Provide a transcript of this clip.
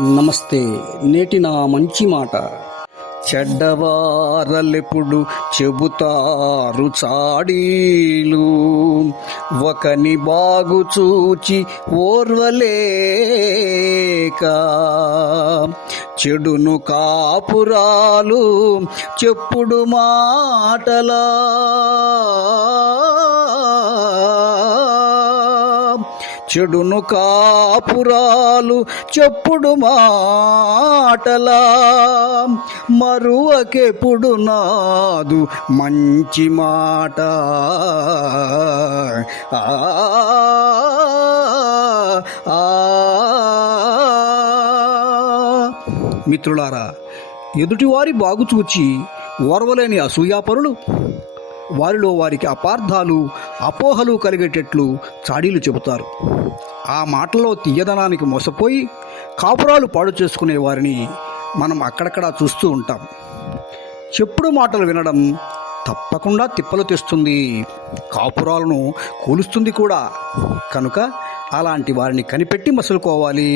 నమస్తే. నేటి నా మంచి మాట. చెడ్డవారలెప్పుడు చెబుతారు చాడీలు, ఒకని బాగు చూచి ఓర్వలేక చెడును కాపురాలు చెప్పుడు మాటలా, చెడును కాపురాలు చెప్పుడు మాటలా, మరువకెప్పుడు నాదు మంచి మాట. మిత్రులారా, ఎదుటివారి బాగుచూచి ఓర్వలేని అసూయాపరులు వారిలో వారికి అపార్థాలు అపోహలు కలిగేటట్లు చాడీలు చెబుతారు. ఆ మాటల్లో తీయదనానికి మోసపోయి కాపురాలు పాడు చేసుకునే వారిని మనం అక్కడక్కడా చూస్తూ ఉంటాం. చెప్పుడు మాటలు వినడం తప్పకుండా తిప్పలు తెస్తుంది, కాపురాలను కూలుస్తుంది కూడా. కనుక అలాంటి వారిని కనిపెట్టి మసులుకోవాలి.